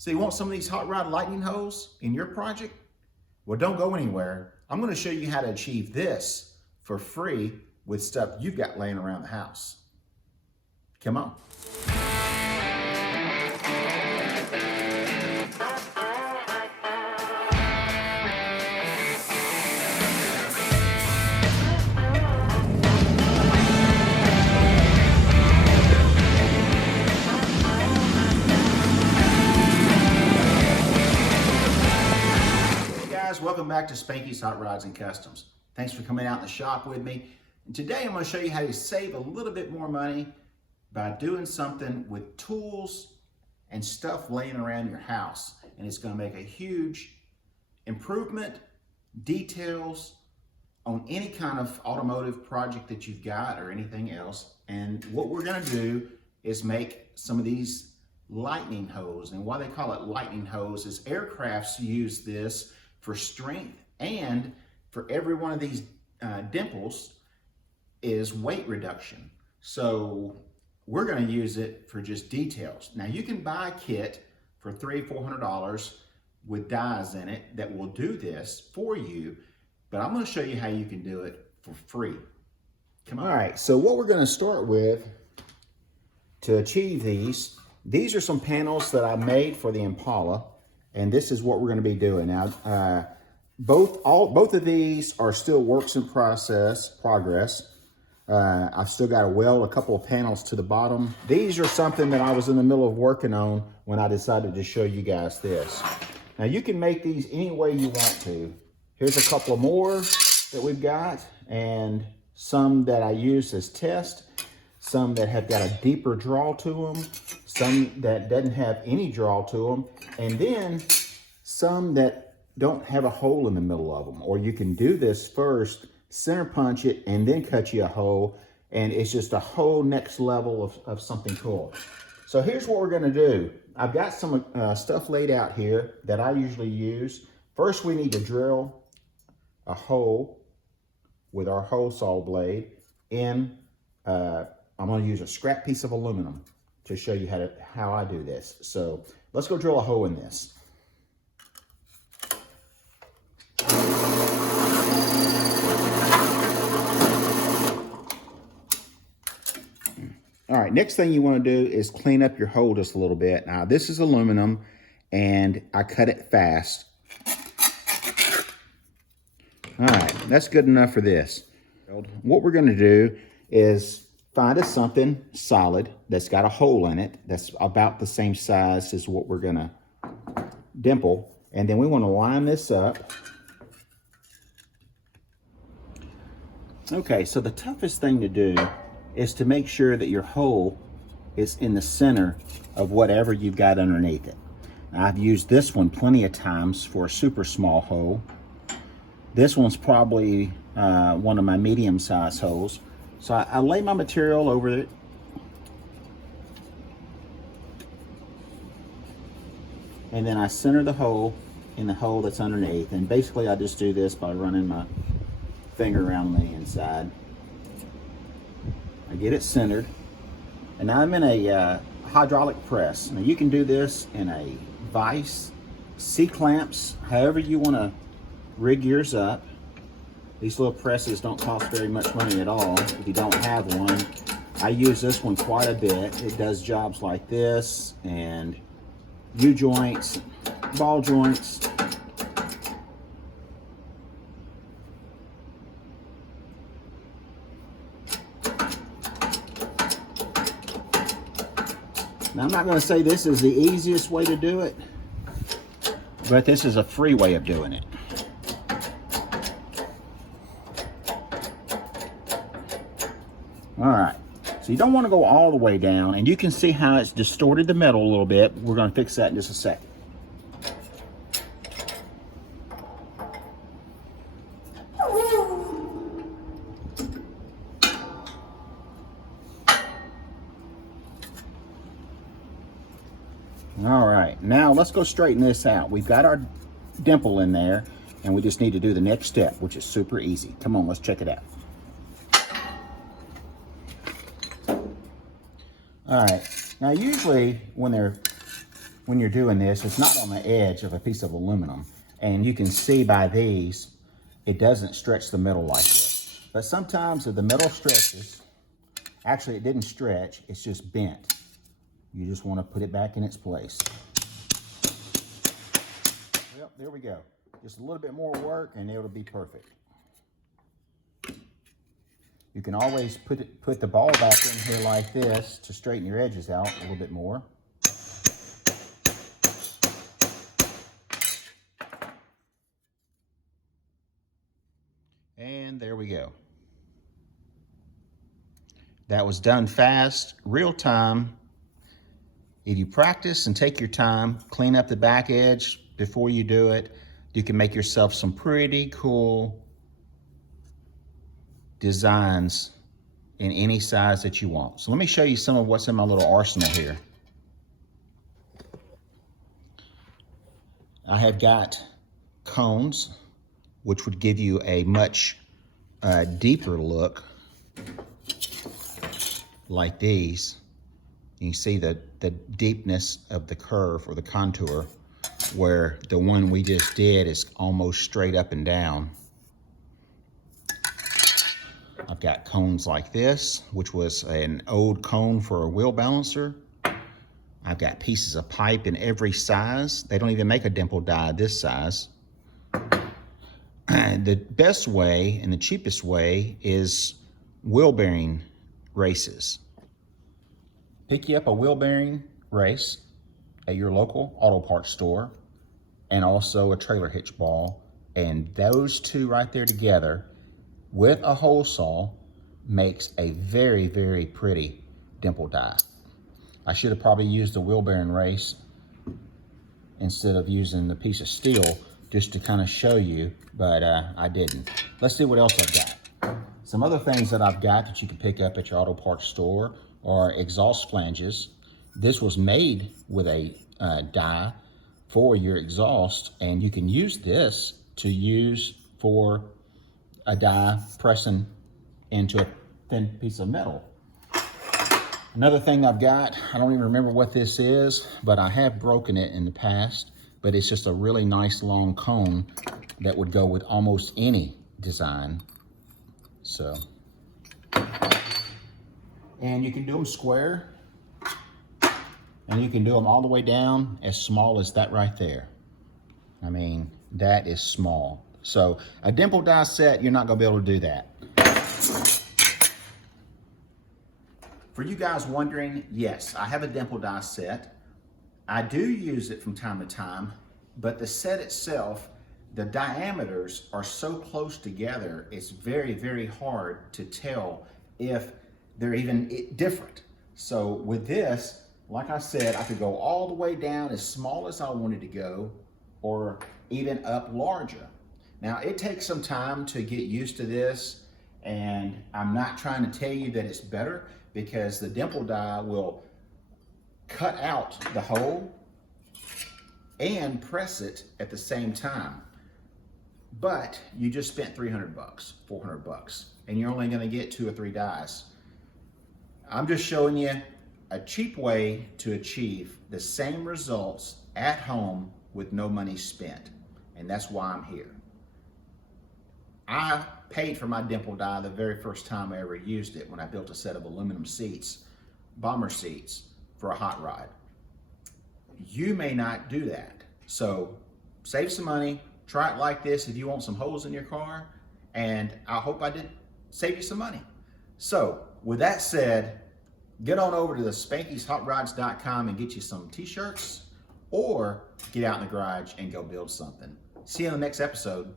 So you want some of these hot rod lightning holes in your project? Well, don't go anywhere. I'm going to show you how to achieve this for free with stuff you've got laying around the house. Come on. Welcome back to Spanky's Hot Rods and Customs. Thanks for coming out in the shop with me. And today I'm going to show you how to save a little bit more money by doing something with tools and stuff laying around your house. And it's going to make a huge improvement, details on any kind of automotive project that you've got or anything else. And what we're going to do is make some of these lightning hose. And why they call it lightning hose is aircrafts use this for strength, and for every one of these dimples is weight reduction. So we're going to use it for just details. Now you can buy a kit for $300-400 with dies in it that will do this for you, but I'm going to show you how you can do it for free. Come on. All right, so what we're going to start with to achieve these are some panels that I made for the Impala. And this is what we're going to be doing. Now, both of these are still works in progress. I've still got to weld a couple of panels to the bottom. These are something that I was in the middle of working on when I decided to show you guys this. Now, you can make these any way you want to. Here's a couple of more that we've got, and some that I use as test, some that have got a deeper draw to them, some that doesn't have any draw to them, and then some that don't have a hole in the middle of them. Or you can do this first, center punch it, and then cut you a hole, and it's just a whole next level of something cool. So here's what we're gonna do. I've got some stuff laid out here that I usually use. First, we need to drill a hole with our hole saw blade in, I'm going to use a scrap piece of aluminum to show you how I do this. So let's go drill a hole in this. All right, next thing you want to do is clean up your hole just a little bit. Now this is aluminum and I cut it fast. All right, that's good enough for this. What we're going to do is find us something solid that's got a hole in it that's about the same size as what we're gonna dimple, and then we want to line this up. Okay, so the toughest thing to do is to make sure that your hole is in the center of whatever you've got underneath it. Now, I've used this one plenty of times for a super small hole. This one's probably one of my medium-sized holes. So I lay my material over it. And then I center the hole in the hole that's underneath. And basically I just do this by running my finger around the inside. I get it centered. And now I'm in a hydraulic press. Now you can do this in a vise, C-clamps, however you want to rig yours up. These little presses don't cost very much money at all if you don't have one. I use this one quite a bit. It does jobs like this and U-joints, ball joints. Now I'm not going to say this is the easiest way to do it, but this is a free way of doing it. All right, so you don't want to go all the way down, and you can see how it's distorted the metal a little bit. We're going to fix that in just a second. All right, now let's go straighten this out. We've got our dimple in there, and we just need to do the next step, which is super easy. Come on, let's check it out. All right, now usually when they're when you're doing this, it's not on the edge of a piece of aluminum. And you can see by these, it doesn't stretch the metal like this. But sometimes if the metal stretches, actually it didn't stretch, it's just bent. You just want to put it back in its place. Well, there we go. Just a little bit more work and it'll be perfect. You can always put the ball back in here like this to straighten your edges out a little bit more. And there we go. That was done fast, real time. If you practice and take your time, clean up the back edge before you do it, you can make yourself some pretty cool designs in any size that you want. So let me show you some of what's in my little arsenal here. I have got cones, which would give you a much deeper look, like these. You can see the deepness of the curve or the contour, where the one we just did is almost straight up and down. I've got cones like this, which was an old cone for a wheel balancer. I've got pieces of pipe in every size. They don't even make a dimple die this size. And the best way and the cheapest way is wheel bearing races. Pick you up a wheel bearing race at your local auto parts store, and also a trailer hitch ball. And those two right there together with a hole saw makes a very, very pretty dimple die. I should have probably used the wheel bearing race instead of using the piece of steel just to kind of show you, but I didn't. Let's see what else I've got. Some other things that I've got that you can pick up at your auto parts store are exhaust flanges. This was made with a die for your exhaust, and you can use this to use for a die pressing into a thin piece of metal. Another thing I've got, I don't even remember what this is, but I have broken it in the past, but it's just a really nice long cone that would go with almost any design. So, and you can do them square, and you can do them all the way down as small as that right there. I mean, that is small. So a dimple die set, you're not gonna be able to do that. For you guys wondering, yes, I have a dimple die set. I do use it from time to time, but the set itself, the diameters are so close together, it's very, very hard to tell if they're even different. So with this, like I said, I could go all the way down as small as I wanted to go, or even up larger. Now, it takes some time to get used to this, and I'm not trying to tell you that it's better, because the dimple die will cut out the hole and press it at the same time. But you just spent 300 bucks, 400 bucks, and you're only gonna get 2 or 3 dies. I'm just showing you a cheap way to achieve the same results at home with no money spent, and that's why I'm here. I paid for my dimple die the very first time I ever used it, when I built a set of aluminum seats, bomber seats, for a hot rod. You may not do that. So save some money, try it like this if you want some holes in your car, and I hope I did save you some money. So with that said, get on over to the sHotRodsandCustoms and get you some t-shirts, or get out in the garage and go build something. See you in the next episode.